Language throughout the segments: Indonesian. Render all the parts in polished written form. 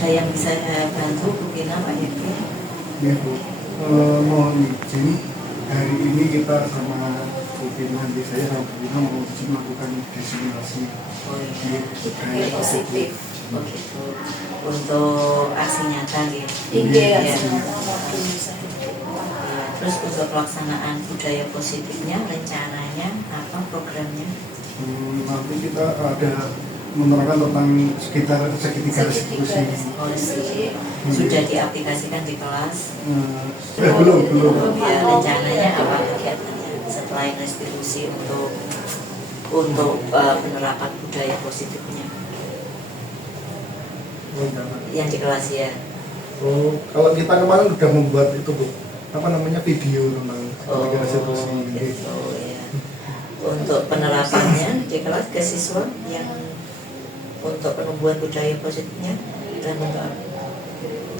ada yang bisa bantu Bu Gina, Pak Yeki? Ya Bu, mohon izin hari ini kita sama Bu Gina, saya sama Bu Gina mau melakukan disimulasi. Oh iya, positif. Begitu. Untuk aksi nyata gitu. Iya. Ya. Terus untuk pelaksanaan budaya positifnya, rencananya apa programnya? Nanti kita ada menerangkan tentang segitiga restitusi. Sudah diaplikasikan di kelas? Belum. Ya, rencananya apa kegiatannya setelah restitusi untuk penerapan budaya positifnya? Yang di kelas ya. Kalau kita kemarin sudah membuat itu Bu, video tentang restitusi. Gitu ya. Untuk penerapannya di kelas ke siswa yang untuk penumbuhan budaya positifnya dan untuk apa?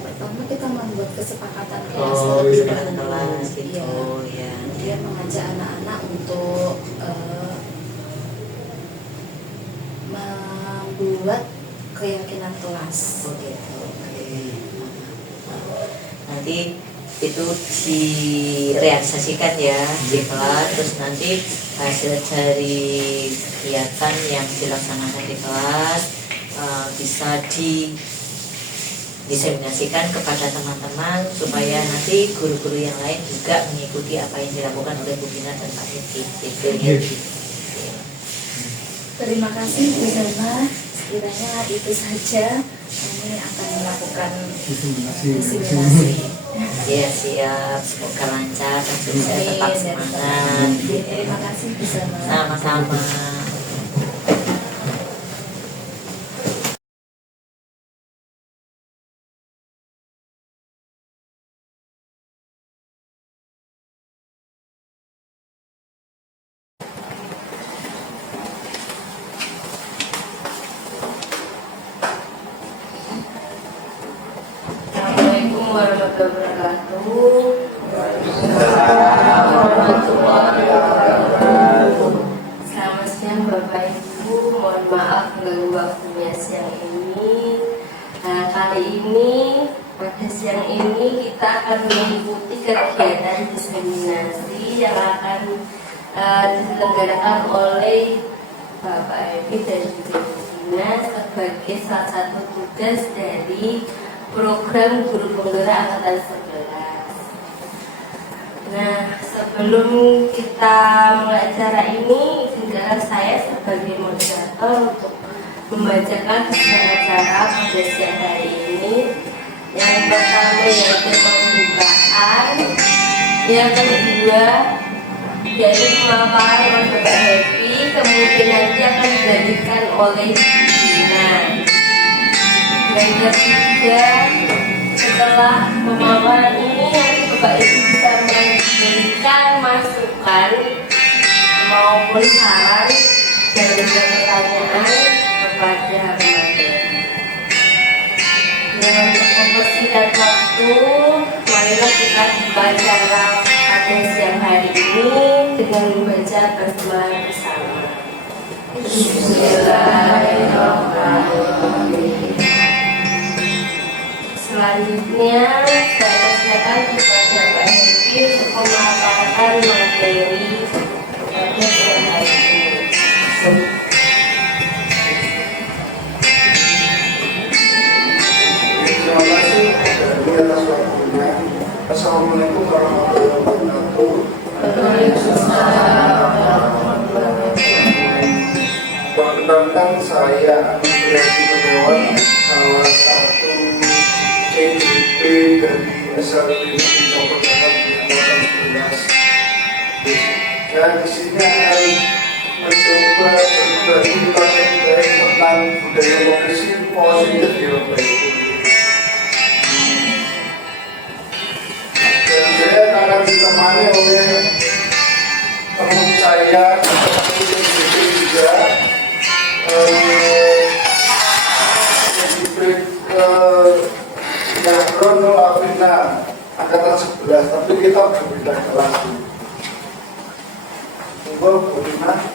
Pertama kita membuat kesepakatan kelas. Kesepakatan kelas gitu ya. Dia mengajak anak-anak untuk membuat keyakinan kelas. Gitu. Nanti itu direalisasikan ya di kelas, terus nanti hasil dari kegiatan yang dilaksanakan di kelas bisa didiseminasikan kepada teman-teman supaya nanti guru-guru yang lain juga mengikuti apa yang dilakukan oleh Bu Gina dan Pak Yeki. Terima kasih Bu Selma, sekiranya itu saja kami akan melakukan disimulasi. Ya siap, semoga lancar dan sukses, tetap semangat. Terima kasih Bu Selma. Sama-sama. Assalamualaikum warahmatullahi wabarakatuh. Selamat siang Bapak Ibu, mohon maaf mengganggu waktunya siang ini. Kali ini pada siang ini kita akan mengikuti kegiatan diseminasi yang akan diselenggarakan oleh Bapak Evi dan juga Bu Gina sebagai salah satu tugas dari program Guru Penggerak Angkatan 11. Nah, sebelum kita mulai acara ini, izinkan saya sebagai moderator untuk membacakan acara pada siang hari ini. Yang pertama yaitu pembukaan, yang kedua yaitu pemaparan oleh Bapak Evi, kemudian nanti akan dilanjutkan oleh Bu Gina. Dan ketiga, setelah pemaparan ini nanti Bapak Ibu bisa memberikan masukan maupun saran dan juga pertanyaan kepada materi. Dan untuk mempersingkat waktu, marilah kita membaca pada siang hari ini dengan membaca basmalah bersama. Bismillahirrahmanirrahim. Selanjutnya saya persilakan kepada Pak Evi untuk memaparkan materi pada siang hari ini. Terima kasih atas waktunya. Assalamualaikum warahmatullahi wabarakatuh. Perkenalkan saya Andreasi Gunawan, salah satu EDP dari SLB Kabupaten Bintang 11. Dan di sini akan mencoba berbagi materi tentang budaya progresif positif di Bapak Ibu. Dan saya akan ditemani oleh teman saya seperti juga Yahron Afina angkatan 11, tapi kita berbeda kelas. Bagaimana?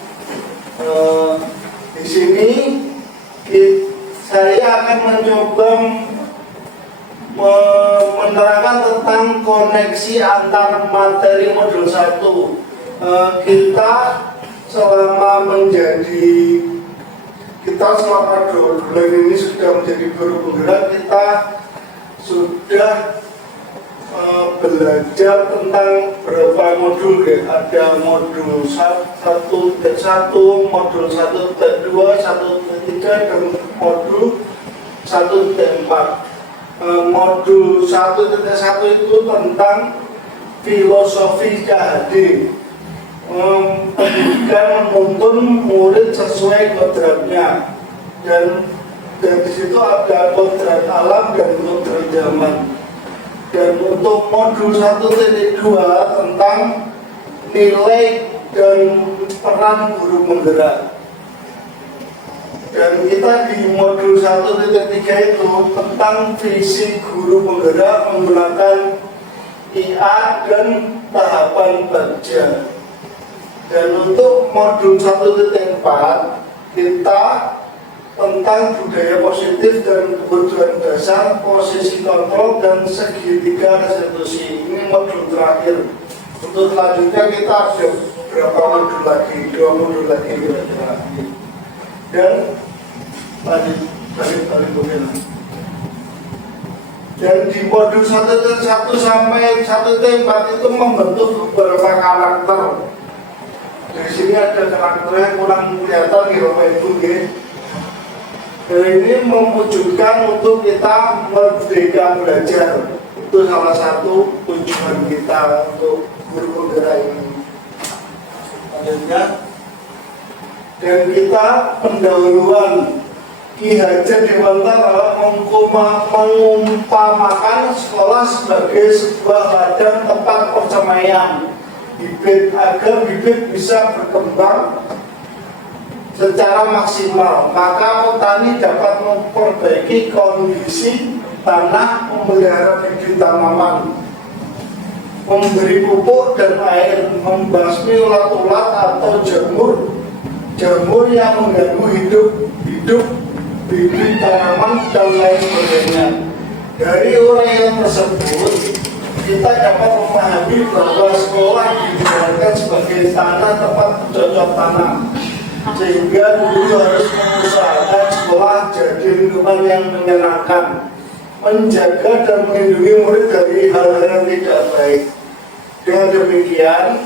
Di sini saya akan mencoba menerangkan tentang koneksi antar materi modul 1. Kita selama dua bulan ini sudah menjadi guru penggerak, kita sudah belajar tentang berapa modul ya. Ada modul 1.1, modul 1.2, 1.3, dan modul 1.4. Modul 1.1 itu tentang filosofi KHD, pendidikan menuntun murid sesuai kodratnya, dan di situ ada kodrat alam dan kodrat zaman. Dan untuk modul 1.2 tentang nilai dan peran guru penggerak. Dan kita di modul 1.3 itu tentang visi guru penggerak menggunakan IA dan tahapan bagja. Dan untuk modul 1.4 kita tentang budaya positif dan kebutuhan dasar, posisi kontrol, dan segitiga restitusi. Ini modul terakhir. Untuk selanjutnya kita ada berapa modul lagi? 2 modul lagi kira-kira. Dan balik mungkin. Dan di modul 1.1 sampai 1.4 itu membentuk beberapa karakter. Di sini ada karakternya kurang kelihatan ya Bapak Ibu ya. Dan ini mewujudkan untuk kita merdeka belajar. Itu salah satu tujuan kita untuk guru penggerak ini. Selanjutnya, dan kita pendahuluan Ki Hajar Dewantara mengumpamakan sekolah sebagai sebuah ladang tempat persemaian bibit agar bibit bisa berkembang secara maksimal. Maka petani dapat memperbaiki kondisi tanah, memelihara bibit tanaman, memberi pupuk dan air, membasmi ulat-ulat atau jamur yang mengganggu hidup bibit tanaman dan lain sebagainya. Dari uraian tersebut kita dapat memahami bahwa sekolah dijalankan sebagai tanah tempat bercocok tanam, sehingga guru harus mengusahakan sekolah jadi lingkungan yang menyenangkan, menjaga dan melindungi murid dari hal-hal yang tidak baik. Dengan demikian,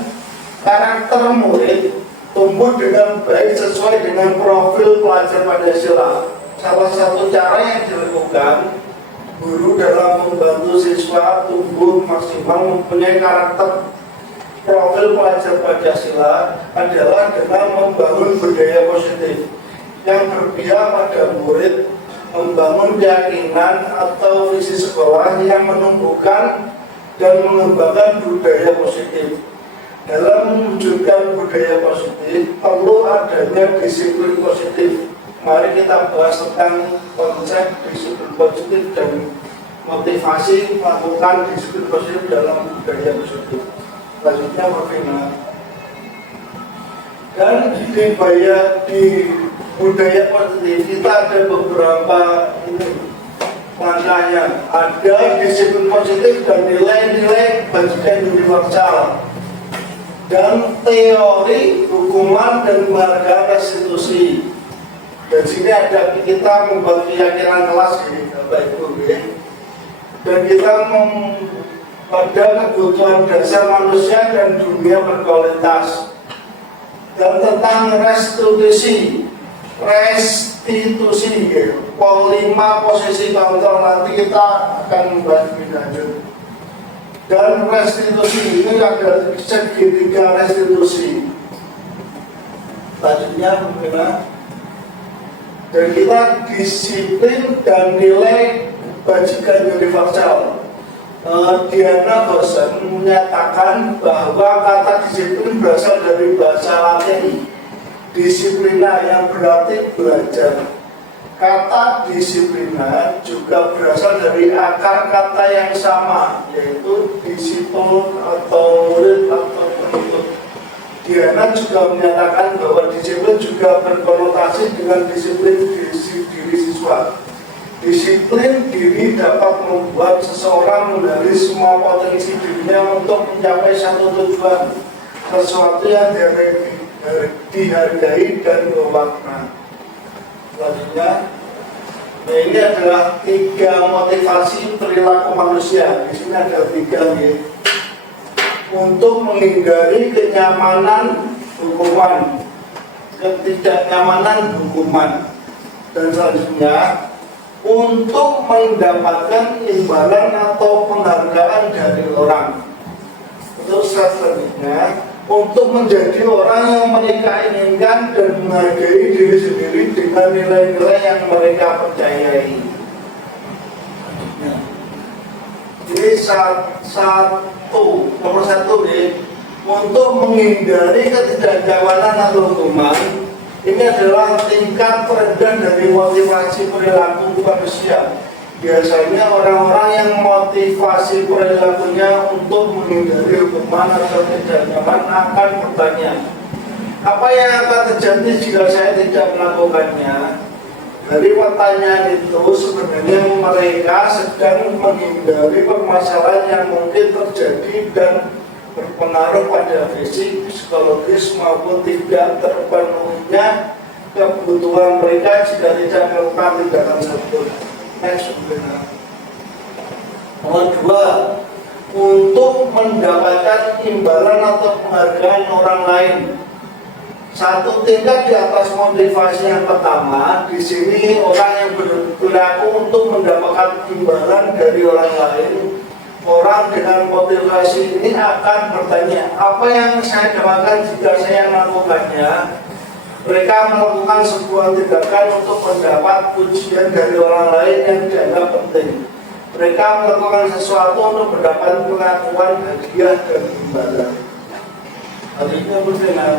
karakter murid tumbuh dengan baik sesuai dengan profil pelajar Pancasila. Salah satu cara yang dilakukan guru dalam membantu siswa tumbuh maksimal mempunyai karakter profil pelajar Pancasila adalah dengan membangun budaya positif yang berpihak pada murid, membangun keyakinan atau visi sekolah yang menumbuhkan dan mengembangkan budaya positif. Dalam mewujudkan budaya positif perlu adanya disiplin positif. Mari kita bahas tentang konsep disiplin positif dan motivasi melakukan disiplin positif dalam budaya positif. Selanjutnya Marvina. Dan di budaya positif kita ada beberapa langkahnya. Ada disiplin positif dan nilai-nilai bagian universal, dan teori hukuman dan marga restitusi. Dan sini ada kita membuat keyakinan kelas ini Bapak Ibu ya. Dan kita pada kebutuhan dasar manusia dan dunia berkualitas. Dan tentang restitusi ya. Polima posisi kontrol, nanti kita akan membahas lebih lanjut. Dan restitusi ini ada segitiga restitusi. Selanjutnya bagaimana? Dan kita disiplin dan nilai bajikan universal. Diana Gosen menyatakan bahwa kata disiplin berasal dari bahasa Latin disiplina yang berarti belajar. Kata disiplina juga berasal dari akar kata yang sama, yaitu disiplin atau murid atau pengikut. Diana juga menyatakan bahwa disiplin juga berkonotasi dengan disiplin diri siswa. Disiplin diri dapat membuat seseorang menggali semua potensi dirinya untuk mencapai satu tujuan, sesuatu yang dihargai dan bermakna. Selanjutnya, nah ini adalah 3 motivasi perilaku manusia. Di sini ada 3 ya. Untuk menghindari kenyamanan hukuman, ketidaknyamanan hukuman, dan selanjutnya untuk mendapatkan imbalan atau penghargaan dari orang. Terus selanjutnya, untuk menjadi orang yang mereka inginkan dan menghargai diri sendiri dengan nilai-nilai yang mereka percayai. Ini nomor satu nih, untuk menghindari ketidaknyamanan atau hukuman. Ini adalah tingkat terendah dari motivasi perilaku manusia. Biasanya orang-orang yang motivasi perilakunya untuk menghindari hukuman atau tidak nyaman akan bertanya, apa yang akan terjadi jika saya tidak melakukannya? Dari pertanyaan itu sebenarnya mereka sedang menghindari permasalahan yang mungkin terjadi dan berpengaruh pada fisik, psikologis maupun tidak terpenuhinya kebutuhan mereka jika tidak melakukan tindakan tersebut. Next, nomor 2, untuk mendapatkan imbalan atau penghargaan orang lain. Satu tingkat di atas motivasi yang pertama, di sini orang yang berperilaku untuk mendapatkan imbalan dari orang lain. Orang dengan motivasi ini akan bertanya, apa yang saya dapatkan jika saya melakukannya? Mereka melakukan sebuah tindakan untuk mendapat pujian dari orang lain yang dianggap penting. Mereka melakukan sesuatu untuk mendapat pengakuan, hadiah, dan imbalan. Artinya benar.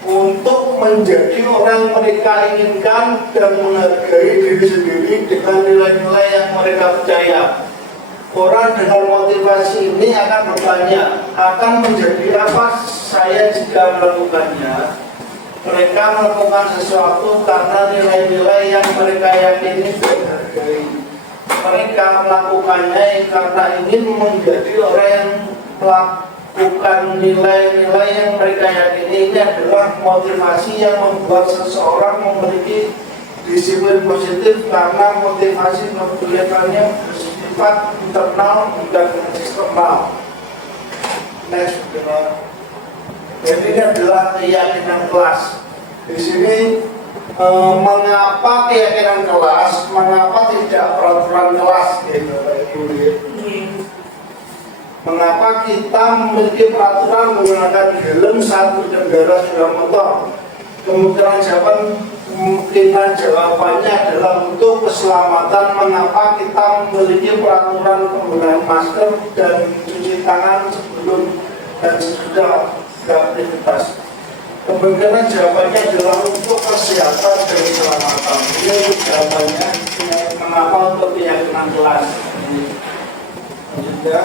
Untuk menjadi orang mereka inginkan dan menghargai diri sendiri dengan nilai-nilai yang mereka percaya. Orang dengan motivasi ini akan bertanya, akan menjadi apa saya jika melakukannya? Mereka melakukan sesuatu karena nilai-nilai yang mereka yakini dan hargai. Mereka melakukannya karena ingin menjadi orang yang melakukan nilai-nilai yang mereka yakini. Ini adalah motivasi yang membuat seseorang memiliki disiplin positif karena motivasi kegiatannya bersifat internal bukan eksternal. Next, jadi ini adalah keyakinan kelas. Di sini mengapa keyakinan kelas, mengapa tidak peraturan kelas gitu, mengapa kita memiliki peraturan menggunakan helm saat berkendara sepeda motor? Kemungkinan jawabannya adalah untuk keselamatan. Mengapa kita memiliki peraturan penggunaan masker dan cuci tangan sebelum dan sesudah beraktivitas? Kemungkinan jawabannya adalah untuk kesehatan dan keselamatan. Ini jawabannya. Mengapa untuk keyakinan kelas? Juga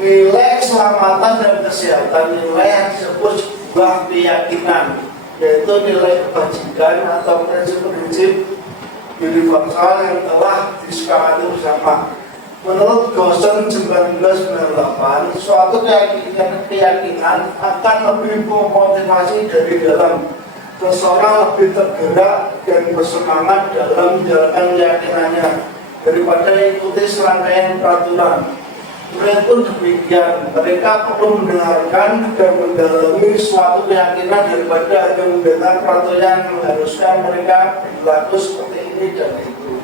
nilai keselamatan dan kesehatan, nilai yang disebut sebuah keyakinan, yaitu nilai kebajikan atau prinsip-prinsip universal yang telah disepakati bersama. Menurut Gosen 1998, suatu keyakinan akan lebih memotivasi dari dalam. Seseorang lebih tergerak dan bersemangat dalam menjalankan keyakinannya daripada ikuti serangkaian peraturan. Mereka pun demikian, mereka perlu mendengarkan dan mendalami suatu keyakinan daripada hanya mendengar peraturan yang mengharuskan mereka berlaku seperti ini dan itu.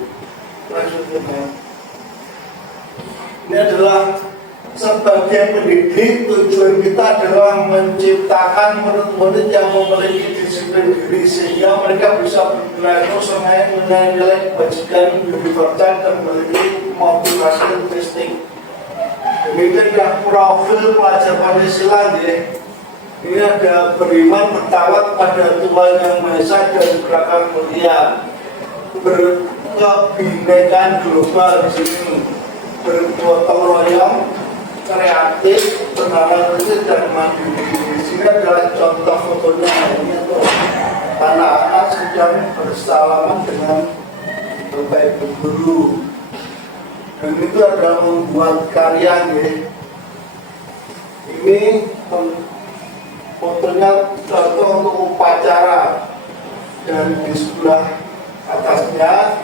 Maksudnya, ini adalah sebagai pendidik, tujuan kita adalah menciptakan murid-murid yang memiliki disiplin diri sehingga mereka bisa berperilaku sesuai dengan nilai kebajikan universal dan memiliki motivasi linguistik. Demikianlah profil pelajar Pancasila ya. Ini ada beriman, bertawat pada Tuhan Yang Maha Esa dan berakal mulia, berkebinekaan global di sini, bergotong royong, kreatif, bernalar dan mandiri. Di sini adalah contoh fotonya ini tuh. anak-anak sedang bersalaman dengan Bapak Ibu guru, dan itu adalah membuat karya ya. Ini fotonya contoh untuk upacara, dan di sebelah atasnya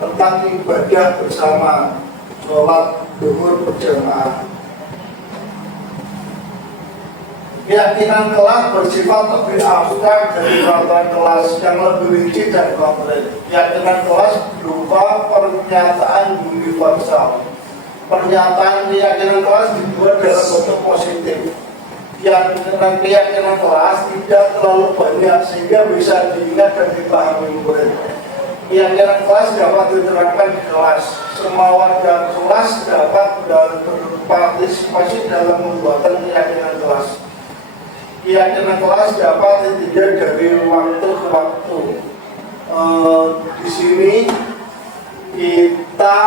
tentang ibadah bersama, sholat zuhur berjamaah. Keyakinan kelas bersifat lebih abstrak dari peraturan kelas yang lebih rinci dan konkret. Keyakinan kelas berupa pernyataan universal. Pernyataan keyakinan kelas dibuat dalam bentuk positif. Keyakinan kelas tidak terlalu banyak sehingga bisa diingat dan dipahami murid. Keyakinan kelas dapat diterapkan di kelas. Semua warga kelas dapat berpartisipasi dalam pembuatan keyakinan kelas. Keyakinan kelas dapat dilihat dari waktu ke waktu. Di sini kita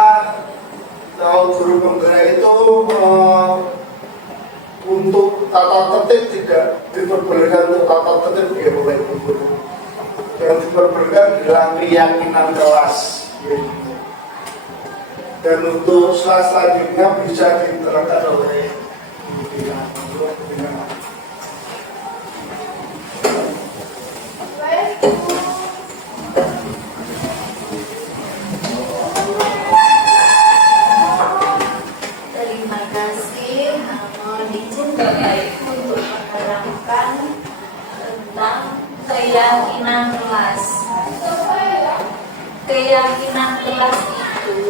kalau guru penggerak itu untuk tata tertib tidak diperbolehkan untuk tata tertib ya mulai guru. Yang diperbolehkan adalah keyakinan kelas. Dan untuk slide selanjutnya bisa diterangkan oleh Terima kasih. Mohon izin Bapak Ibu untuk menerangkan tentang keyakinan kelas. Keyakinan kelas itu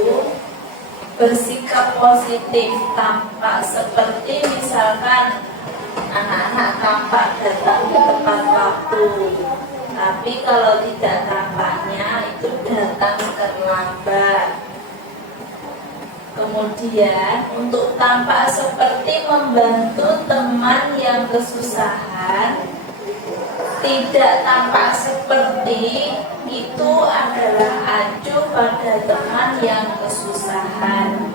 bersikap positif, tampak seperti misalkan anak-anak tampak datang di tepat waktu, tapi kalau tidak tampaknya itu datang terlambat. Kemudian untuk tampak seperti membantu teman yang kesusahan, tidak tampak seperti itu adalah acuh pada teman yang kesusahan.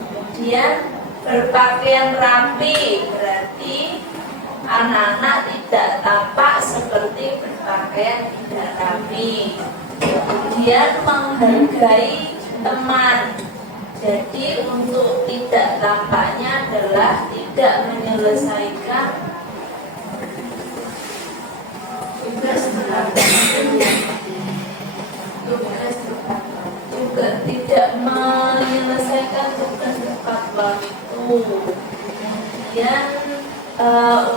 Kemudian berpakaian rapi berarti anak-anak tidak tampak seperti berpakaian tidak rapi. Kemudian menghargai teman. Jadi untuk tidak tampaknya adalah tidak menyelesaikan tugas juga tidak menyelesaikan tugas tepat waktu. Kemudian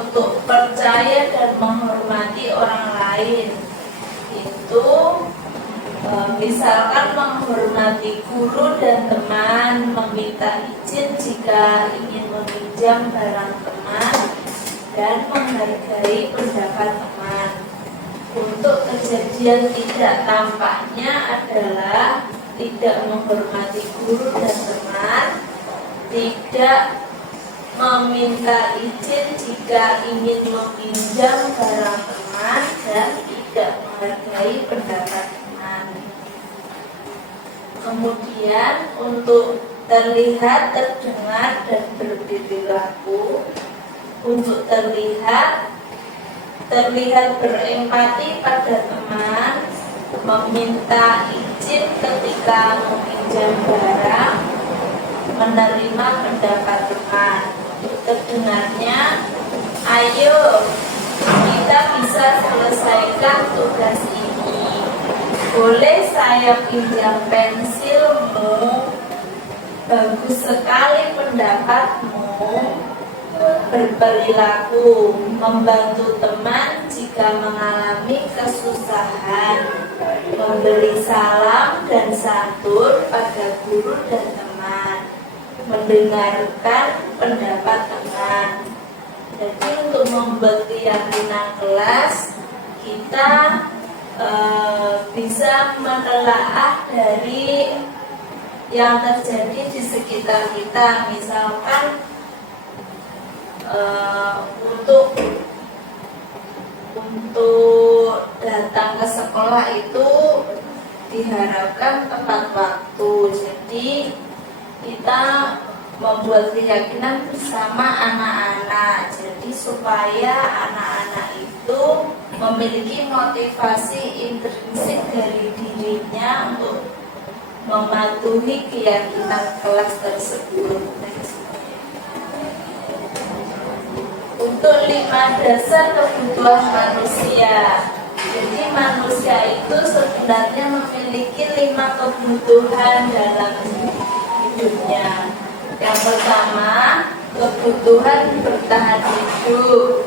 untuk percaya dan menghormati orang lain itu misalkan menghormati guru dan teman, meminta izin jika ingin meminjam barang teman, dan menghargai pendapat teman. Untuk kejadian tidak tampaknya adalah tidak menghormati guru dan teman, tidak meminta izin jika ingin meminjam barang teman, dan tidak menghargai pendapat teman. Kemudian untuk terlihat, terdengar, dan berperilaku. Untuk terlihat berempati pada teman, meminta izin ketika meminjam barang, menerima pendapat teman. Untuk terdengarnya, ayo kita bisa selesaikan tugas ini. Boleh saya pinjam pensilmu? Bagus sekali pendapatmu. Berperilaku, membantu teman jika mengalami kesusahan, memberi salam dan santun pada guru dan teman, mendengarkan pendapat teman. Jadi untuk membuat keyakinan kelas, kita bisa menelaah dari yang terjadi di sekitar kita. Misalkan untuk datang ke sekolah itu diharapkan tepat waktu. Jadi kita membuat keyakinan bersama anak-anak. Jadi supaya anak-anak itu memiliki motivasi intrinsik dari dirinya untuk mematuhi keyakinan kelas tersebut. Untuk 5 dasar kebutuhan manusia. Jadi manusia itu sebenarnya memiliki 5 kebutuhan dalam hidupnya. Yang pertama, kebutuhan bertahan hidup.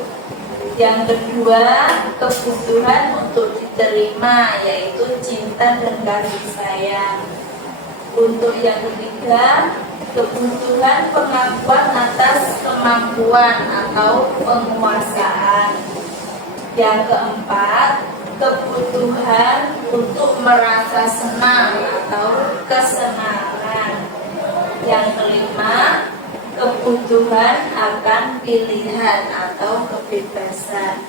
Yang kedua, kebutuhan untuk diterima, yaitu cinta dan kasih sayang. Untuk yang ketiga, kebutuhan pengakuan atas kemampuan atau penguasaan. Yang keempat, kebutuhan untuk merasa senang atau kesenangan. Yang kelima, kebutuhan akan pilihan atau kebebasan.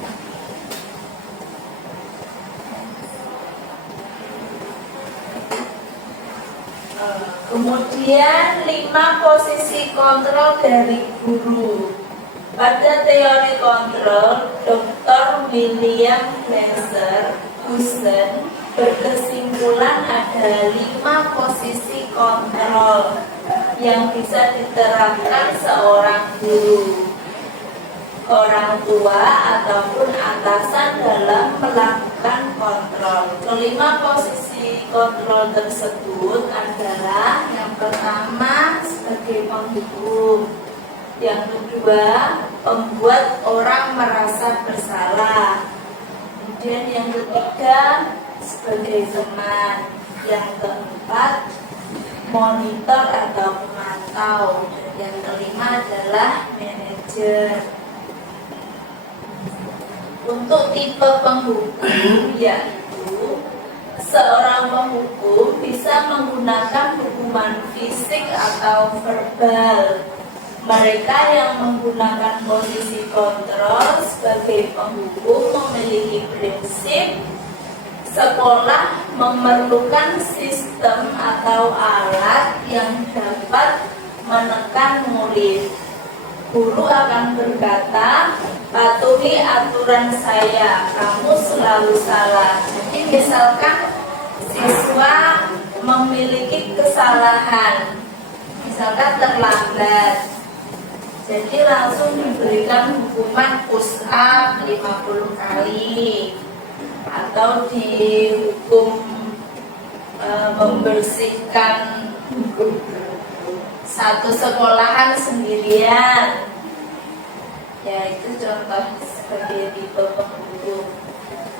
Kemudian 5 posisi kontrol dari guru. Pada teori kontrol, Dr. William Glasser berkesimpulan ada 5 posisi kontrol yang bisa diterapkan seorang guru, orang tua ataupun atasan dalam melakukan kontrol. Kelima posisi kontrol tersebut adalah yang pertama sebagai penghukum, yang kedua membuat orang merasa bersalah, kemudian yang ketiga sebagai teman, yang keempat monitor atau pemantau, dan yang kelima adalah manajer. Untuk tipe penghukum, yaitu seorang penghukum bisa menggunakan hukuman fisik atau verbal. Mereka yang menggunakan posisi kontrol sebagai penghukum memiliki prinsip sekolah memerlukan sistem atau alat yang dapat menekan murid. Guru akan berkata, patuhi aturan saya, kamu selalu salah. Jadi misalkan siswa memiliki kesalahan, misalkan terlambat, jadi langsung diberikan hukuman push up 50 kali, atau dihukum membersihkan satu sekolahan sendirian. Ya, itu contoh sebagai tipe penghukum.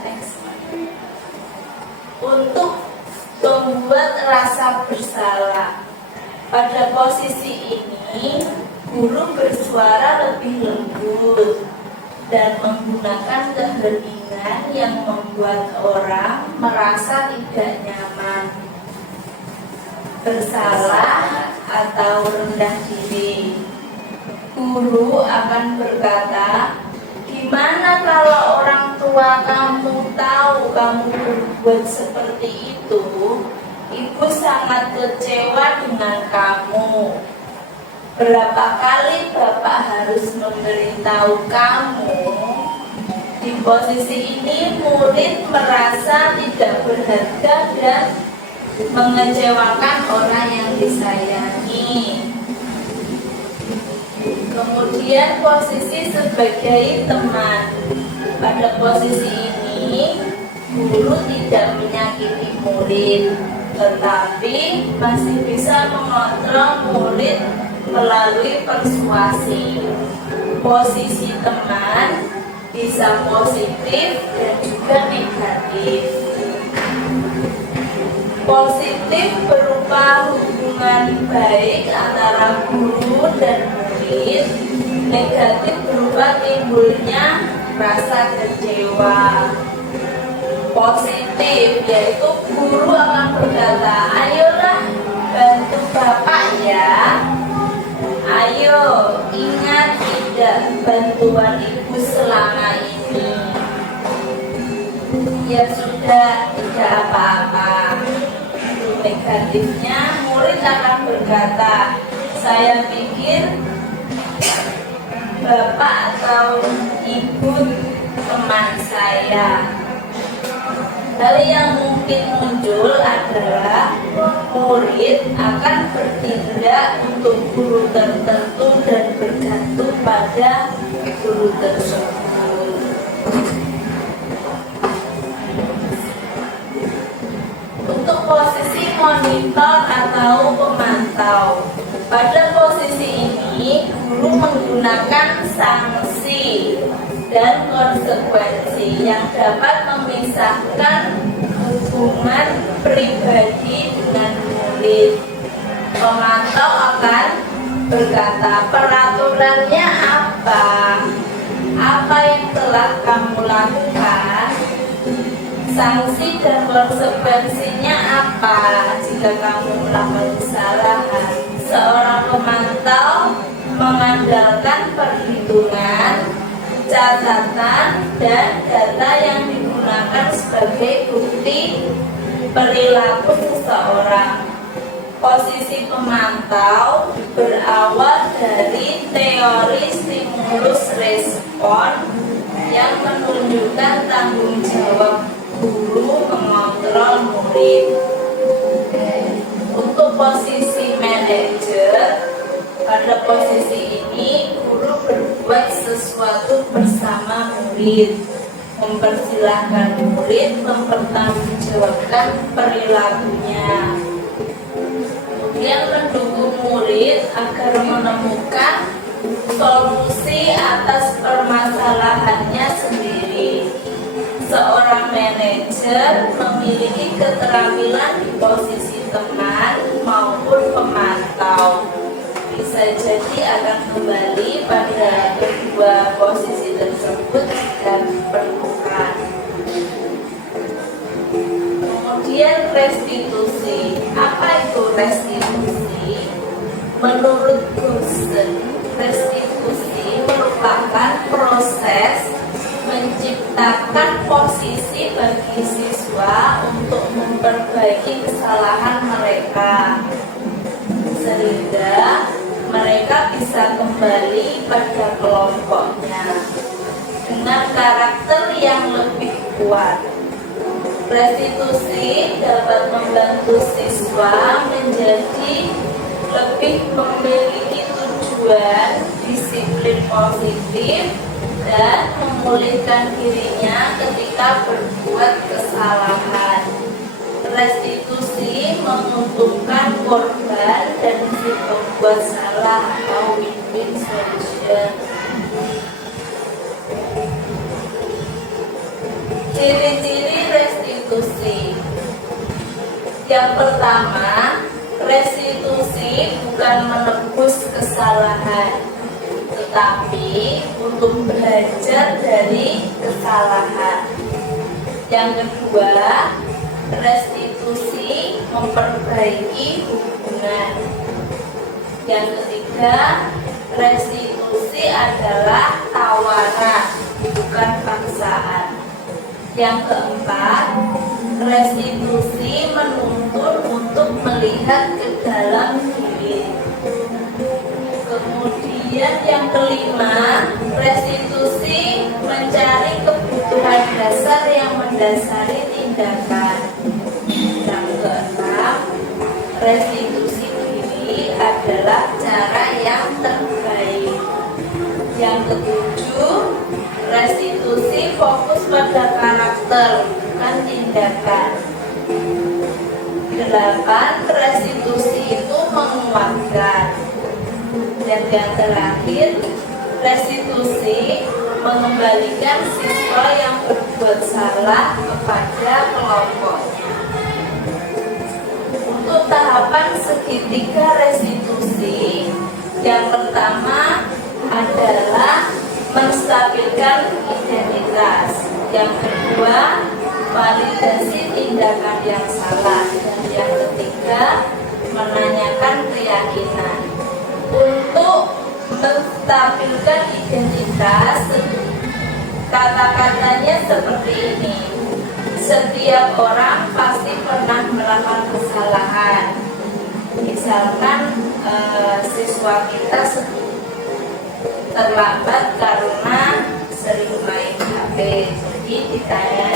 Next. Untuk membuat rasa bersalah, pada posisi ini guru bersuara lebih lembut dan menggunakan keheningan yang membuat orang merasa tidak nyaman, bersalah atau rendah diri. Guru akan berkata, gimana kalau orang tua kamu tahu kamu berbuat seperti itu? Ibu sangat kecewa dengan kamu. Berapa kali Bapak harus memberitahu kamu? Di posisi ini murid merasa tidak berharga dan mengecewakan orang yang disayangi. Kemudian posisi sebagai teman. Pada posisi ini guru tidak menyakiti murid, tetapi masih bisa mengontrol murid melalui persuasi. Posisi teman bisa positif dan juga negatif. Positif berupa hubungan baik antara guru dan murid. Negatif berupa timbulnya rasa kecewa. Positif yaitu guru akan berkata, ayolah bantu Bapak ya. Ayo, ingat tidak bantuan ibu selama ini. Ya sudah, tidak apa-apa. Negatifnya, murid akan berkata, saya pikir Bapak atau Ibu teman saya. Hal yang mungkin muncul adalah murid akan bertindak untuk guru tertentu dan bergantung pada guru tersebut. Untuk posisi monitor atau pemantau, pada posisi ini guru menggunakan sanksi dan konsekuensi yang dapat memisahkan hubungan pribadi dengan murid. Pemantau akan berkata, peraturannya apa? Apa yang telah kamu lakukan? Sanksi dan konsekuensinya apa jika kamu melakukan kesalahan? Seorang pemantau mengandalkan perhitungan, catatan, dan data yang digunakan sebagai bukti perilaku seseorang. Posisi pemantau berawal dari teori stimulus respon yang menunjukkan tanggung jawab guru mengontrol murid. Untuk posisi manajer, pada posisi ini guru berbuat sesuatu bersama murid, mempersilahkan murid mempertanggungjawabkan perilakunya, kemudian mendukung murid agar menemukan solusi atas permasalahannya sendiri. Seorang manajer memiliki keterampilan di posisi teman maupun pemantau. Bisa jadi akan kembali pada kedua posisi tersebut jika diperlukan. Kemudian restitusi. Apa itu restitusi? Menurut Guston, restitusi merupakan proses menciptakan posisi bagi siswa untuk memperbaiki kesalahan mereka, sehingga mereka bisa kembali pada kelompoknya dengan karakter yang lebih kuat. Restitusi dapat membantu siswa menjadi lebih memiliki tujuan, disiplin positif, dan memulihkan dirinya ketika berbuat kesalahan. Restitusi menguntungkan korban dan si pembuat salah atau win-win solution. Ciri-ciri restitusi. Yang pertama, restitusi bukan menebus kesalahan, tetapi untuk belajar dari kesalahan. Yang kedua, restitusi memperbaiki hubungan. Yang ketiga, restitusi adalah tawaran, bukan paksaan. Yang keempat, restitusi menuntun untuk melihat ke dalam diri. Kemudian yang kelima, restitusi mencari kebutuhan dasar yang mendasari tindakan. Yang keenam, restitusi diri adalah cara yang terbaik. Yang ketujuh, restitusi fokus pada karakter, bukan tindakan. 8, restitusi itu menguatkan. Dan yang terakhir, restitusi mengembalikan siswa yang berbuat salah kepada kelompoknya. Untuk tahapan segitiga restitusi, yang pertama adalah menstabilkan identitas. Yang kedua, validasi tindakan yang salah. Dan yang ketiga, menanyakan keyakinan. Untuk menstabilkan identitas, kata-katanya seperti ini: setiap orang pasti pernah melakukan kesalahan. Misalkan siswa kita terlambat karena sering main HP. Jadi ditanya,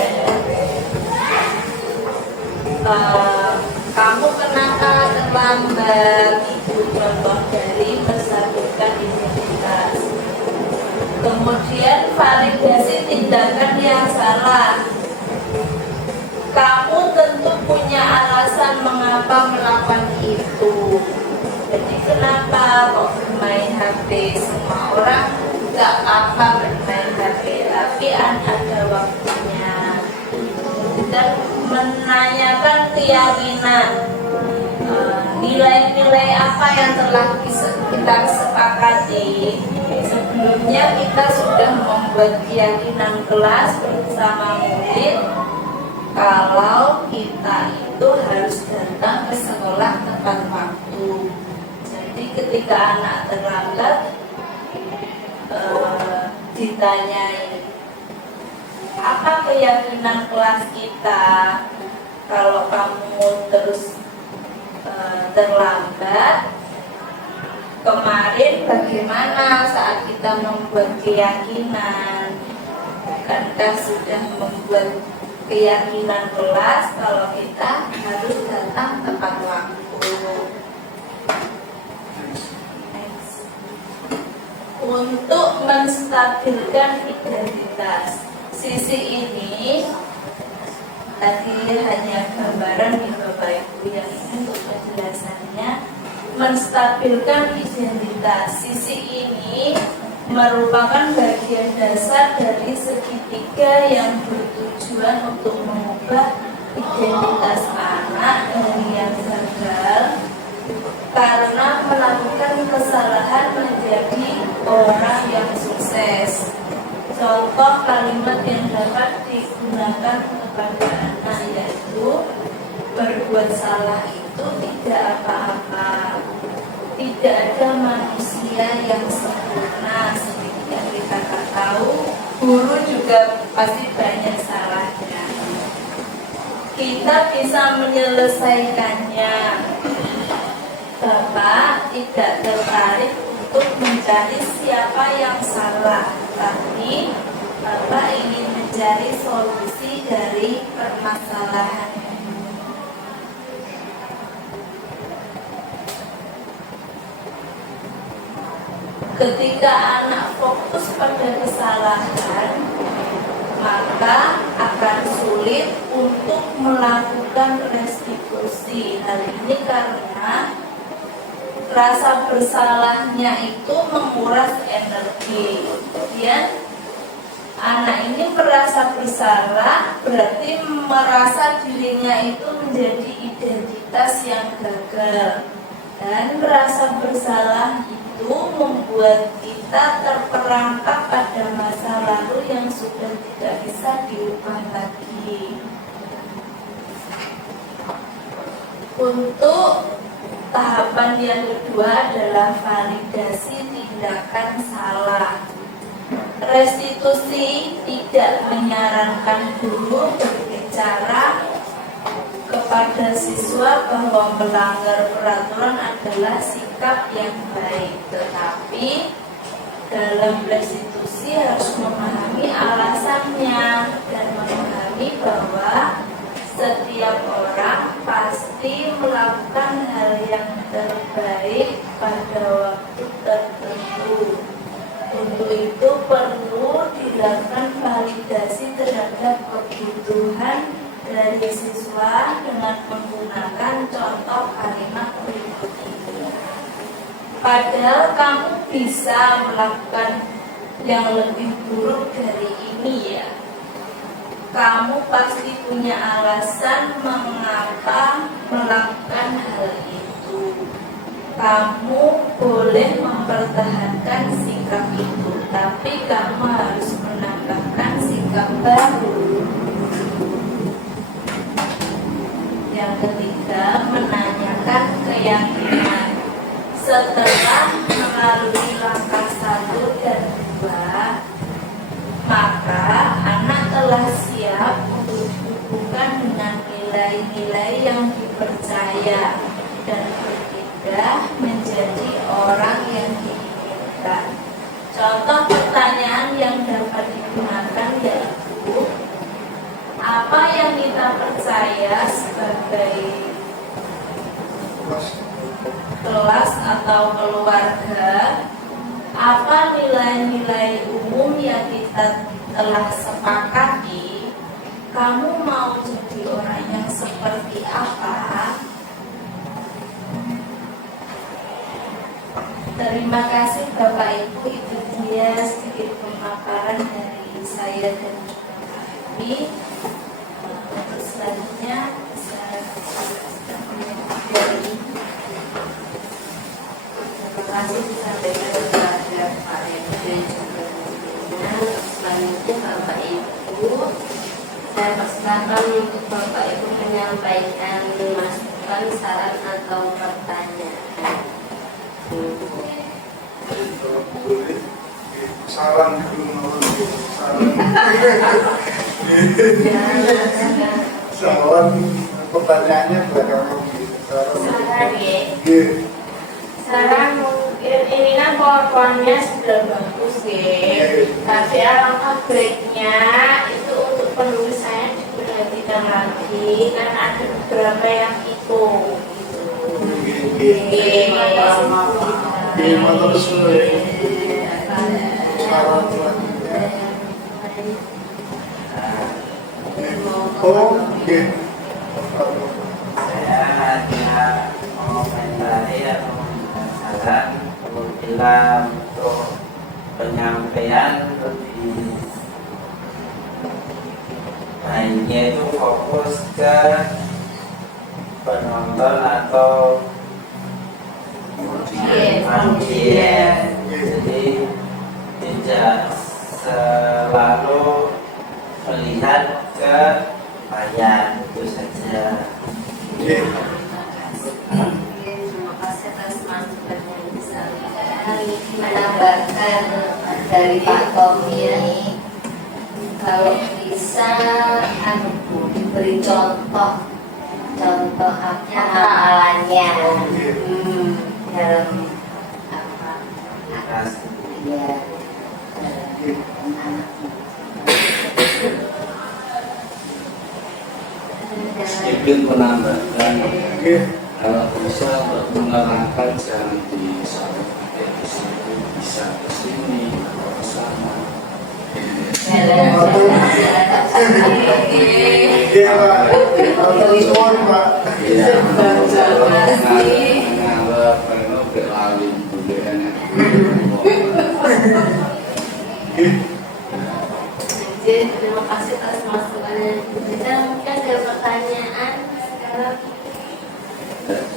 kamu kenapa terlambat? Itu contoh dari menstabilkan identitas. Kemudian validasi tindakan yang salah. Kamu tentu punya alasan mengapa melakukan itu. Jadi kenapa kok bermain HP? Semua orang nggak apa bermain HP, tapi ada waktunya. Dan menanyakan keyakinan, nilai-nilai apa yang telah kita sepakati. Sebelumnya kita sudah membuat keyakinan kelas bersama murid kalau kita itu harus datang ke sekolah tepat waktu. Jadi ketika anak terlambat, ditanyain apa keyakinan kelas kita, kalau kamu terus terlambat. Kemarin bagaimana saat kita membuat keyakinan? Bukankah sudah membuat keyakinan kelas kalau kita harus datang tepat waktu? Next. Untuk menstabilkan identitas, sisi ini tadi hanya gambaran di Bapak Ibu yang ini untuk penjelasannya. Menstabilkan identitas, sisi ini merupakan bagian dasar dari segitiga yang bertujuan untuk mengubah identitas anak dari yang gagal karena melakukan kesalahan menjadi orang yang sukses. Contoh kalimat yang dapat digunakan kepada anak yaitu, berbuat salah itu tidak apa-apa. Tidak ada manusia yang sempurna. Seperti yang kita tahu, guru juga pasti banyak salahnya. Kita bisa menyelesaikannya. Bapak tidak tertarik untuk mencari siapa yang salah, tapi Bapak ingin mencari solusi dari permasalahan. Ketika anak fokus pada kesalahan, maka akan sulit untuk melakukan restitusi. Hal ini karena rasa bersalahnya itu menguras energi. Kemudian anak ini merasa bersalah, berarti merasa dirinya itu menjadi identitas yang gagal. Dan rasa bersalah itu membuat kita terperangkap pada masa lalu yang sudah tidak bisa diubah lagi. Untuk tahapan yang kedua adalah validasi tindakan salah. Restitusi tidak menyarankan guru berbicara kepada siswa bahwa melanggar peraturan adalah sikap yang baik, tetapi dalam restitusi harus memahami alasannya dan memahami bahwa setiap orang pasti melakukan hal yang terbaik pada waktu tertentu. Untuk itu perlu dilakukan validasi terhadap kebutuhan dari siswa dengan menggunakan contoh kalimat berikut ini. Padahal kamu bisa melakukan yang lebih buruk dari ini ya. Kamu pasti punya alasan mengapa melakukan hal itu. Kamu boleh mempertahankan sikap itu, tapi kamu harus menambahkan sikap baru. Yang ketiga, menanyakan keyakinan. Setelah melalui langkah 1 dan 2, maka anak telah siap untuk dihubungkan dengan nilai-nilai yang dipercaya dan berpindah menjadi orang yang diinginkan. Contoh pertanyaan yang dapat digunakan yaitu, atau keluarga, apa nilai-nilai umum yang kita telah sepakati, kamu mau jadi orang yang seperti apa? Terima kasih Bapak Ibu, itu dia sedikit pemaparan dari saya dan juga Pak Abi. Untuk selanjutnya saya dari Terima kasih disampaikan kepada Pak RT juga tentunya. Selanjutnya Bapak Ibu, saya persilakan untuk Bapak Ibu menyampaikan masukan, saran atau pertanyaan. Saran dulu, saran pertanyaannya bagaimana? saran ya. Iya. Saran mungkin ini kan powerpointnya sudah bagus ya, tapi alangkah baiknya itu untuk penulisannya diperhatikan lagi, kan ada beberapa yang itu gitu. Gimana terus saran selanjutnya? Oh, oke. Saya hanya mengomentari atau saran apabila untuk penyampaian lebih baiknya itu fokus ke penonton atau audiens, jadi tidak selalu melihat ke layar, itu saja. Terima kasih atas masukan yang bisa menambahkan dari Pak Tommy. Kalau bisa diberi contoh amalannya dalam apa ya sedikit menambahkan, kalau bisa untuk menerangkan jangan di satu titik di sini, bisa ke sini atau ke sana. Iya Pak, terus Pak. Mengalami penuh berlalu budayanya. Terima kasih atas masukannya. Kita mungkin ada pertanyaan sekarang.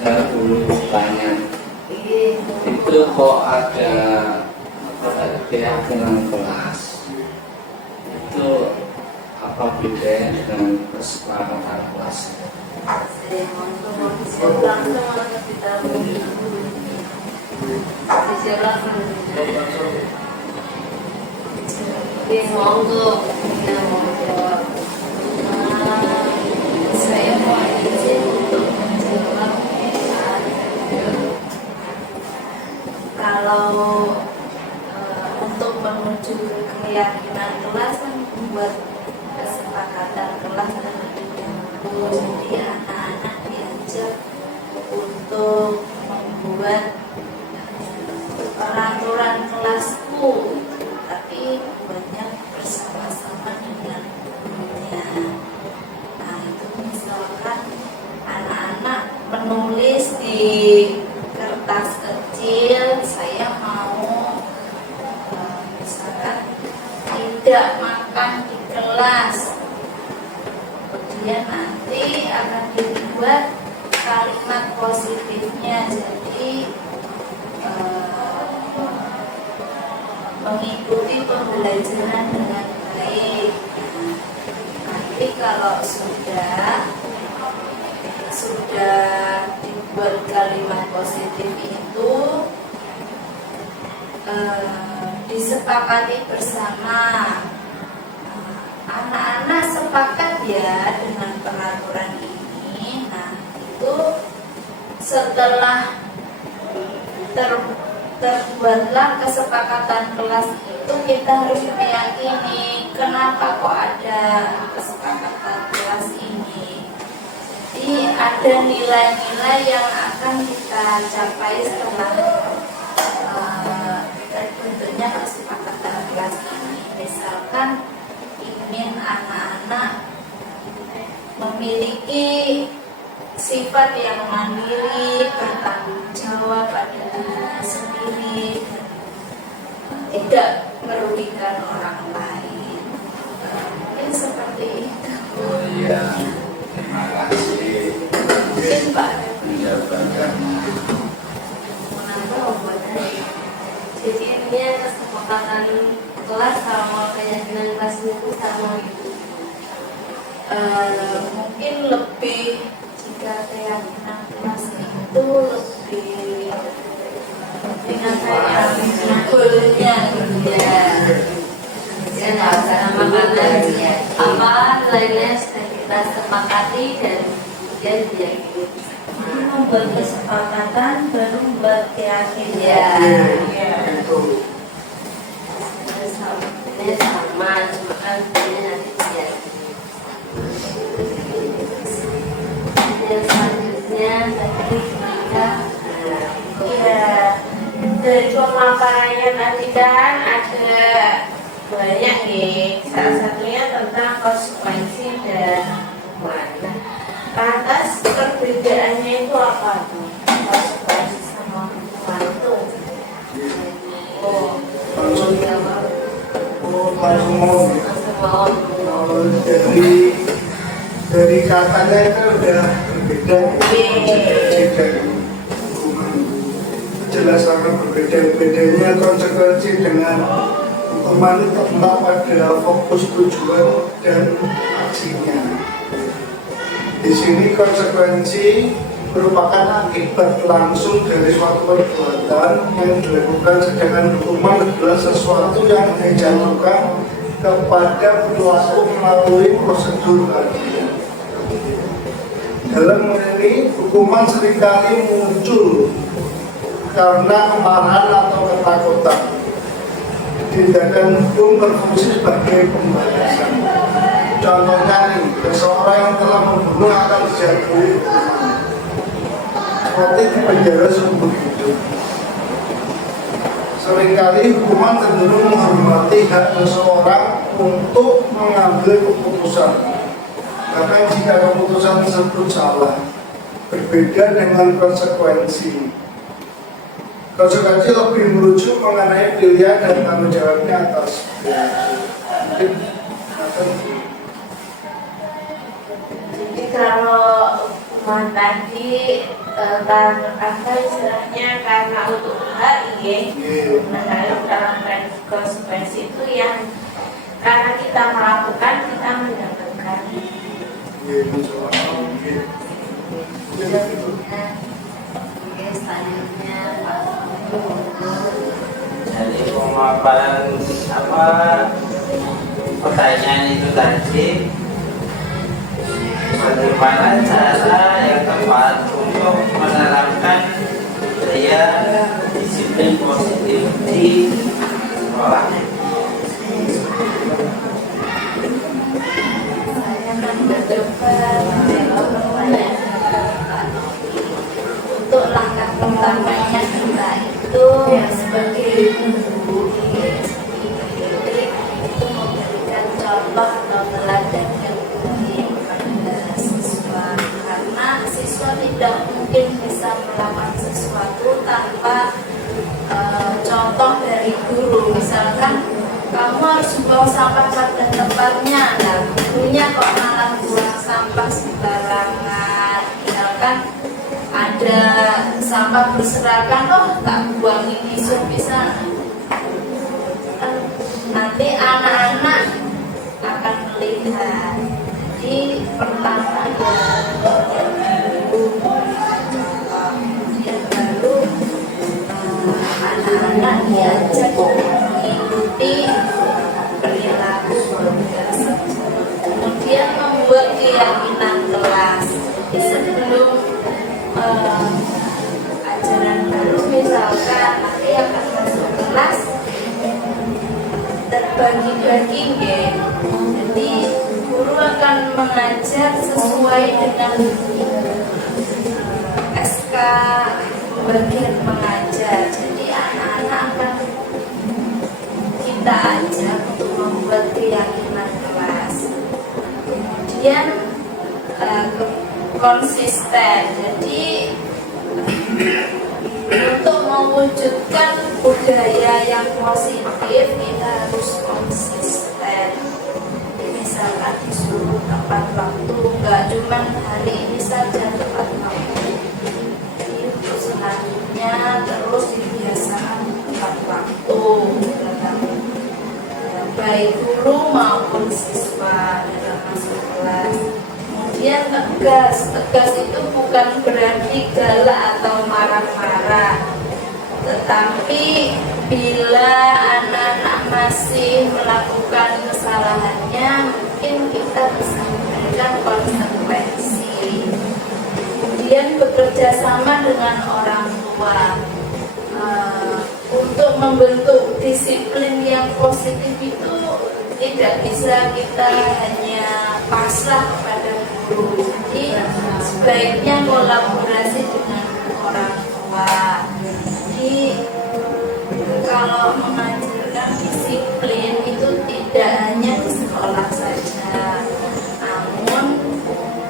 Saya dulu tanya, itu kok ada keyakinan kelas? Itu apa bedanya dengan kesepakatan kelas? Saya mau siap langsung atau kita siap langsung. Oke, monggo. Ya, mau jawab. Saya mau izin untuk menjawab. Kalau untuk menuju keyakinan kelas kan membuat kesepakatan kelas terlebih dahulu. Jadi anak-anak diajak untuk membuat peraturan kelasku, tapi buatnya bersama-sama dengan gurunya. Nah itu misalkan anak-anak menulis di kertas kecil, saya mau misalkan tidak makan di kelas, kemudian nanti akan dibuat kalimat positifnya, jadi mengikuti pembelajaran dengan baik. Nanti kalau sudah dibuat kalimat positif itu disepakati bersama. Anak-anak sepakat ya dengan peraturan ini. Nah itu setelah terbuatlah kesepakatan kelas itu, kita harus meyakini kenapa kok ada kesepakatan kelas ini. Jadi Jadi ada nilai-nilai yang akan kita capai setelah terbentuknya kesepakatan kelas ini. Misalkan ingin anak-anak memiliki sifat yang mandiri, bertanggung jawab pada dirinya sendiri, tidak merugikan orang lain. Mungkin seperti itu. Oh iya, terima kasih. Mungkin Pak. Penjabaran. Jadi ini kesepakatan kelas sama keyakinan kelas itu sama gitu. Mungkin lebih jika keyakinan kelas itu lebih dengan saya goalnya Ya, ya nggak usah makanan ya. Apa nilainya sudah kita sepakati dan kemudian diyakini. membuat kesepakatan baru membuat keyakinan. Ya. Itu. Ini sama, cuma kan ini nanti diyakini. Yang selanjutnya tadi kita Iya, dari pemaparannya tadi kan ada banyak nih. Salah satunya tentang konsekuensi dan mana. Lantas perbedaannya itu apa tuh? Konsekuensi sama hukuman itu. Oh, Langsung mau dari katanya itu udah berbeda. Jelas sangat berbeda. Bedanya konsekuensi dengan hukuman itu terletak pada fokus tujuan dan aksinya. Di sini konsekuensi merupakan akibat langsung dari suatu perbuatan yang dilakukan, sedangkan hukuman adalah sesuatu yang dijatuhkan kepada pelaku melalui prosedur keadilan. Dalam ini hukuman seringkali muncul karena kemarahan atau ketakutan. Tindakan hukum berfungsi sebagai pembalasan. Contohnya nih, seseorang yang telah membunuh akan dijatuhi hukuman seperti di penjara seumur hidup. Seringkali hukuman cenderung menghormati hak seseorang untuk mengambil keputusan. Karena jika keputusan tersebut salah, berbeda dengan konsekuensi. Konsekuensi lebih merujuk mengenai pilihan dan tanggung jawabnya atas perilaku. jadi kalau hukuman tadi apa istilahnya karena untuk hak nah dalam konsekuensi itu yang karena kita melakukan kita mendapatkan. Oke, selanjutnya Dari pemaparan apa pertanyaan itu tadi, bagaimana cara yang tepat untuk menerapkan daya disiplin positif di sekolah? Saya akan mencoba menjawab pertanyaan untuk langkah pertamanya kita itu sebagai guru itu memberikan contoh atau teladan yang baik pada siswa, karena siswa tidak mungkin bisa melakukan sesuatu tanpa contoh dari guru. Misalkan kamu harus buang sampah pada tempatnya, nah gurunya kok malah buang sampah sembarangan. Misalkan ada sampah berserakan, oh tak buang ini bisa, nanti anak-anak akan melihat. Jadi pertama yang dulu kemudian baru anak-anak diajak mengikuti perilaku kemudian membuat keyakinan kelas. Sebelum ajaran baru misalkan nanti akan masuk kelas terbagi-bagi, jadi guru akan mengajar sesuai dengan SK bagian mengajar. Jadi anak-anak akan kita ajak untuk membuat keyakinan kelas. Kemudian konsisten. Jadi untuk mewujudkan budaya yang positif kita harus konsisten. Misalkan disuruh tepat waktu, nggak cuma hari ini saja tepat waktu. Jadi untuk selanjutnya terus dibiasakan tepat waktu dalam baik guru maupun siswa dalam masuk kelas. Kemudian tegas itu bukan berarti galak atau marah-marah, tetapi bila anak-anak masih melakukan kesalahannya, mungkin kita bisa memberikan konsekuensi. Kemudian bekerja sama dengan orang tua untuk membentuk disiplin yang positif itu tidak bisa kita hanya pasrah kepada guru. Jadi sebaiknya kolaborasi dengan orang tua. Jadi kalau mengajarkan disiplin itu tidak hanya di sekolah saja, namun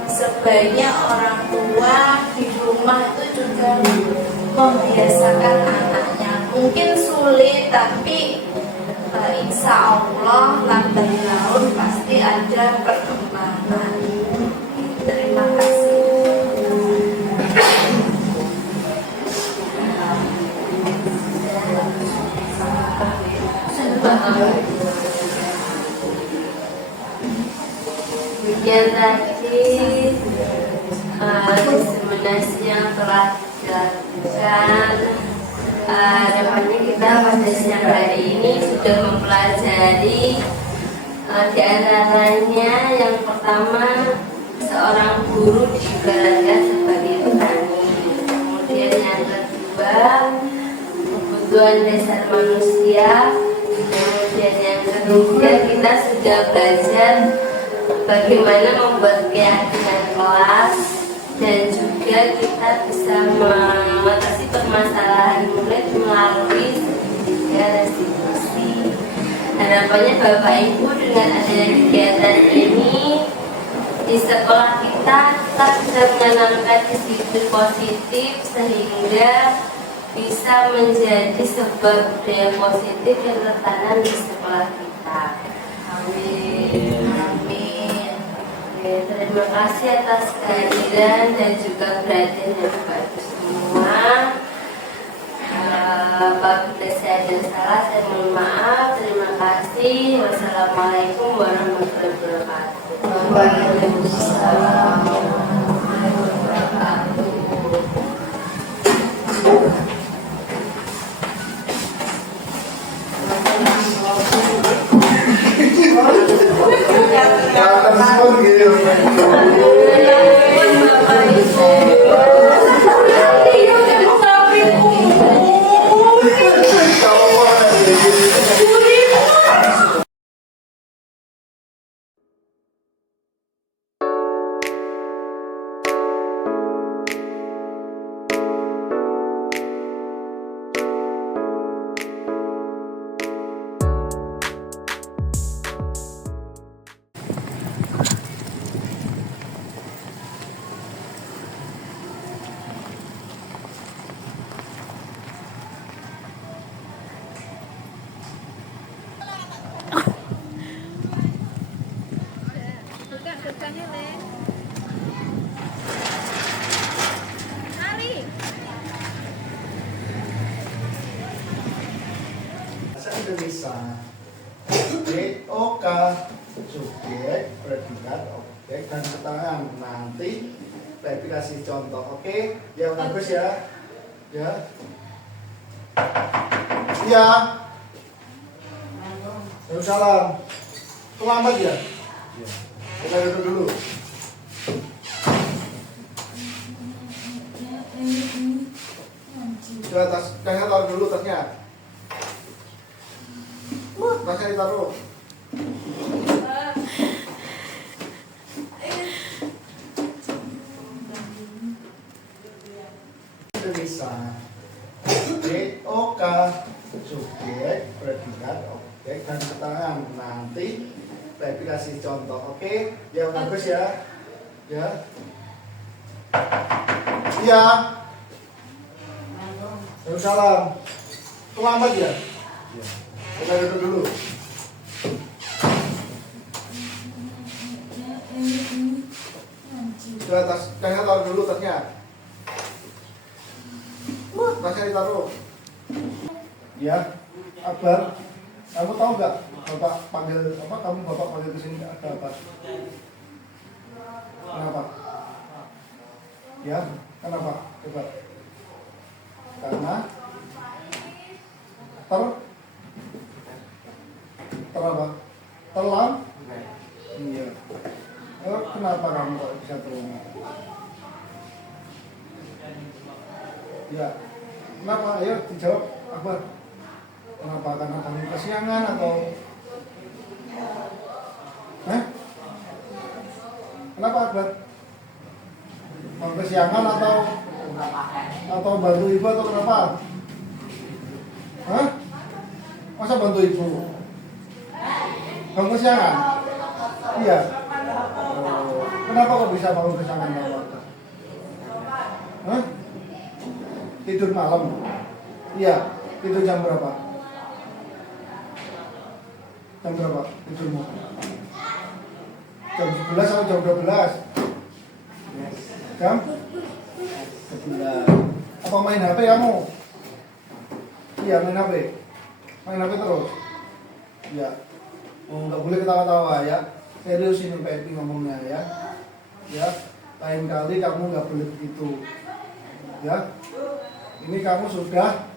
sebaiknya orang tua di rumah itu juga membiasakan anaknya. Mungkin sulit, tapi insya Allah lambat laun pasti ada perkembangan. Terima kasih. Demikian tadi diseminasi yang telah dilakukan. Harapannya kita pada siang hari ini sudah mempelajari di antaranya yang pertama, seorang guru diibaratkan sebagai petani. Kemudian yang kedua, kebutuhan dasar manusia. Kemudian yang ketiga, kita sudah belajar bagaimana membuat keyakinan kelas, dan juga kita bisa mengatasi permasalahan murid melalui restitusi. Harapannya Bapak Ibu dengan adanya kegiatan ini di sekolah kita bisa menanamkan disiplin positif sehingga bisa menjadi sebuah budaya positif yang tertanam di sekolah kita. Amin. Amin. Oke, terima kasih atas kehadiran dan juga perhatian dari Bapak Ibu semua. Apabila saya ada salah, saya mohon maaf. Terima kasih. Wassalamualaikum warahmatullahi wabarakatuh. Waalaikumsalam. Bahasa Indonesia. OK subjek, predikat, objek, dan keterangan. Nanti Bapak kasih contoh, oke? Ya bagus ya. Ya. Iya. Salam. Selamat ya. Kita duduk dulu. Coba tasnya taruh dulu tasnya. Tasnya ditaruh. predikat, objek, dan keterangan. Nanti Pepi kasih contoh, oke? Ya bagus ya. Ya. Iya. Salam. Selamat ya. Kita duduk dulu. Sudah tasnya taruh dulu tasnya. Tasnya ditaruh. Ya, Akbar. Kamu tahu nggak bapak panggil apa? Kamu bapak panggil ke sini ada apa? Kenapa? Ya, kenapa? Coba. Karena apa? Terlam? Iya. Kenapa kamu kok bisa terlam? Ya. Kenapa? Ayo dijawab, Akbar. Kenapa? Karena kamu kesiangan atau? Kenapa, Akbar? Kamu kesiangan atau bantu ibu atau kenapa? Masa bantu ibu? Kamu kesiangan? Iya. Kenapa kok bisa bangun kesiangan, Bapak? Tidur malam? Iya. Tidur jam berapa? Jam berapa tidurmu? Jam 11 atau jam 12? Jam 11. Apa main HP kamu? Iya, main HP. Main HP terus? Iya. Nggak boleh ketawa-tawa ya. Serius ini Pepi ngomongnya ya. Ya, lain kali kamu nggak boleh begitu. Ya. Ini kamu sudah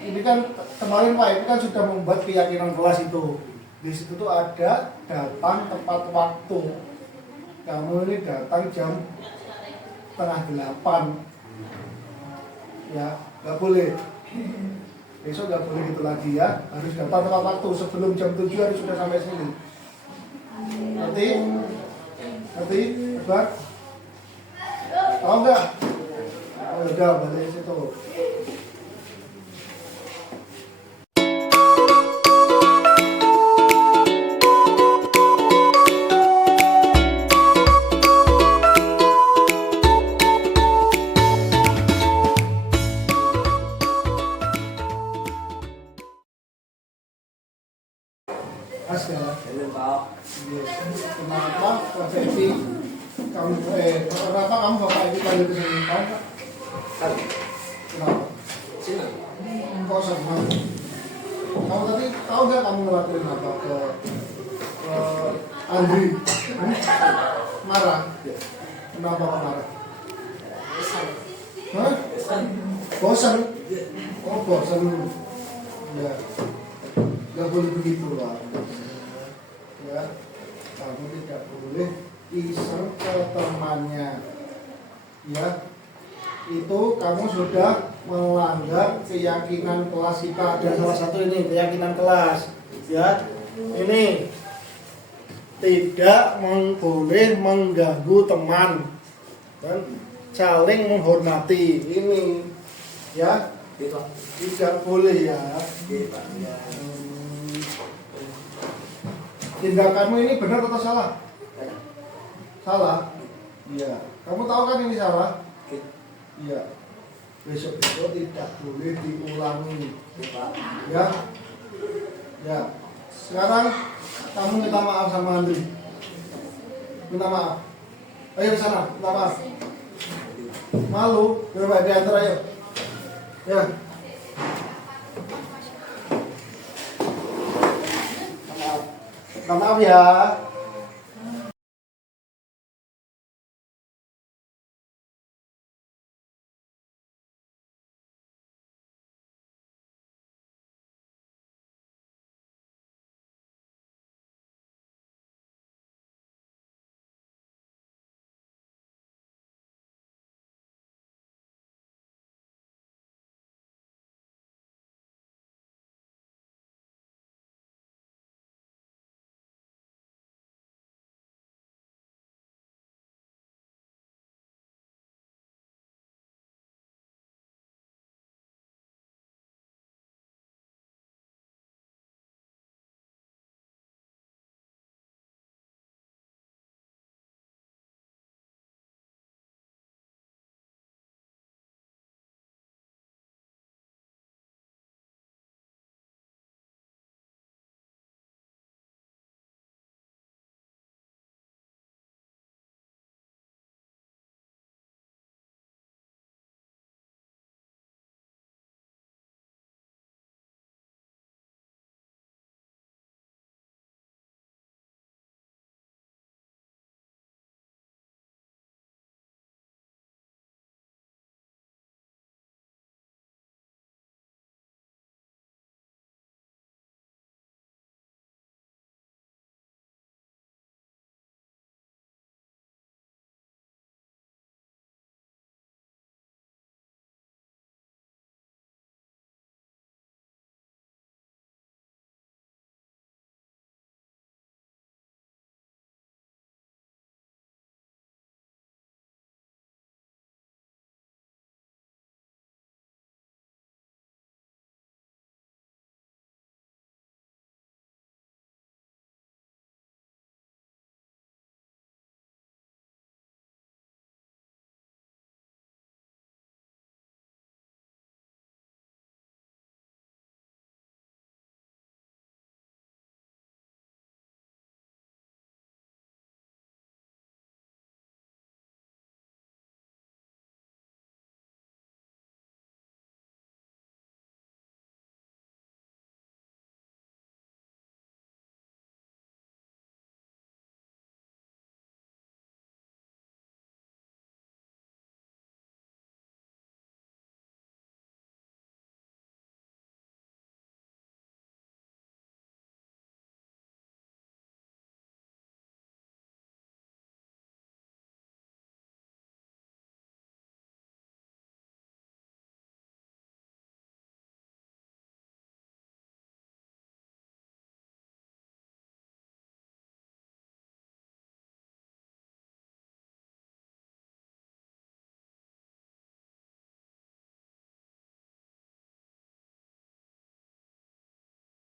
ini kan kemarin Pak, itu kan sudah membuat keyakinan kelas itu. Di situ tuh ada datang tepat waktu. Kamu ini datang jam 7:30. Ya, nggak boleh. Besok nggak boleh gitu lagi ya. Harus datang tepat waktu sebelum jam 7 harus sudah sampai sini. Ngerti? Ngerti? Hebat? Tahu nggak? Oh, udah balik situ. Kenapa Pepi kenapa kamu bapak ini panggil ke sini? Kenapa? Kok senang? Kamu tadi tahu nggak kamu ngelakuin apa ke Andri? Marah? Kenapa kok marah? Bosan? Oh bosan. Ya, nggak boleh begitu lah. Ya, kamu tidak boleh iseng ke temannya. Ya, itu kamu sudah melanggar keyakinan kelas kita. Dan salah satu ini keyakinan kelas. Ya, ini tidak boleh mengganggu teman dan saling menghormati. Ini, ya, tidak boleh ya. Tindakanmu ini benar atau salah? Salah? Iya. Kamu tahu kan ini salah? Iya. Besok itu tidak boleh diulangi. Ya. Ya. Sekarang kamu minta maaf sama Andri. Minta maaf. Ayo ke sana, minta maaf. Malu? Coba diantar ayo. Ya. Minta maaf ya.